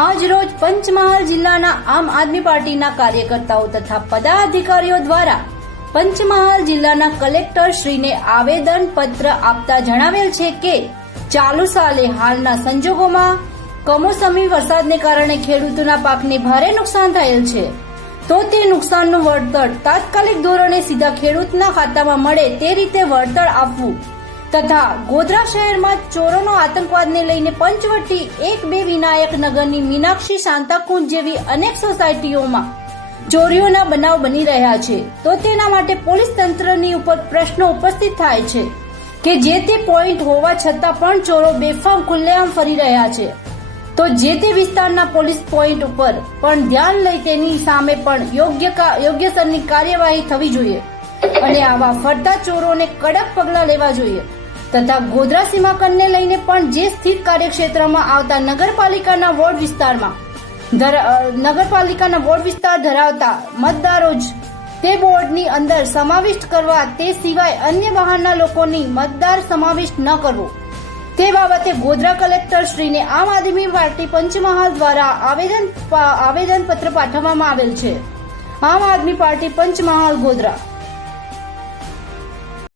આજ રોજ પંચમહાલ જિલ્લાના આમ આદમી પાર્ટીના કાર્યકર્તાઓ તથા પદાધિકારીઓ દ્વારા પંચમહાલ જિલ્લાના કલેક્ટર શ્રીને આવેદન પત્ર આપતા જણાવેલ છે કે, ચાલુ સાલે હાલના સંજોગોમાં કમોસમી વરસાદને કારણે ખેડૂતોના પાકને ભારે નુકસાન થયેલ છે. તો તે નુકસાનનું વળતર તાત્કાલિક ધોરણે સીધા ખેડૂતના ખાતામાં મળે તે રીતે વળતર આપવું તથા ગોધરા શહેરમાં ચોરોનો આતંકવાદને લઈને પંચવટી એક બે વિનાયક નગરની મીનાક્ષી શાંતાકુંજ જેવી અનેક સોસાયટીઓમાં ચોરીઓના બનાવ બની રહ્યા છે. તો તેના માટે પોલીસ તંત્રની ઉપર પ્રશ્નો ઉપસ્થિત થાય છે કે જે તે પોઈન્ટ હોવા છતાં પણ ચોરો બેફામ ખુલ્લેઆમ ફરી રહ્યા છે. તો જે તે વિસ્તારના પોલીસ પોઈન્ટ ઉપર પણ ધ્યાન લઈ તેની સામે પણ યોગ્ય યોગ્યસરની કાર્યવાહી થવી જોઈએ. અને આવા ફરતા ચોરોને કડક પગલાં લેવા જોઈએ. તથા ગોધરા સીમાકંડને લઈને પણ જે સ્થિત કાર્યક્ષેત્રમાં આવતા નગરપાલિકાના વોર્ડ વિસ્તારમાં નગરપાલિકાના વોર્ડ વિસ્તાર ધરાવતા મતદારો જ તે બોર્ડની અંદર સમાવિષ્ટ કરવા તે સિવાય અન્ય બહારના લોકોની મતદાર સમાવિષ્ટ ન કરવો. તે બાબતે ગોધરા કલેક્ટર શ્રીને આમ આદમી પાર્ટી પંચમહાલ દ્વારા આવેદન આવેદન પત્ર પાઠવવામાં આવેલ છે. આમ આદમી પાર્ટી પંચમહાલ ગોધરા.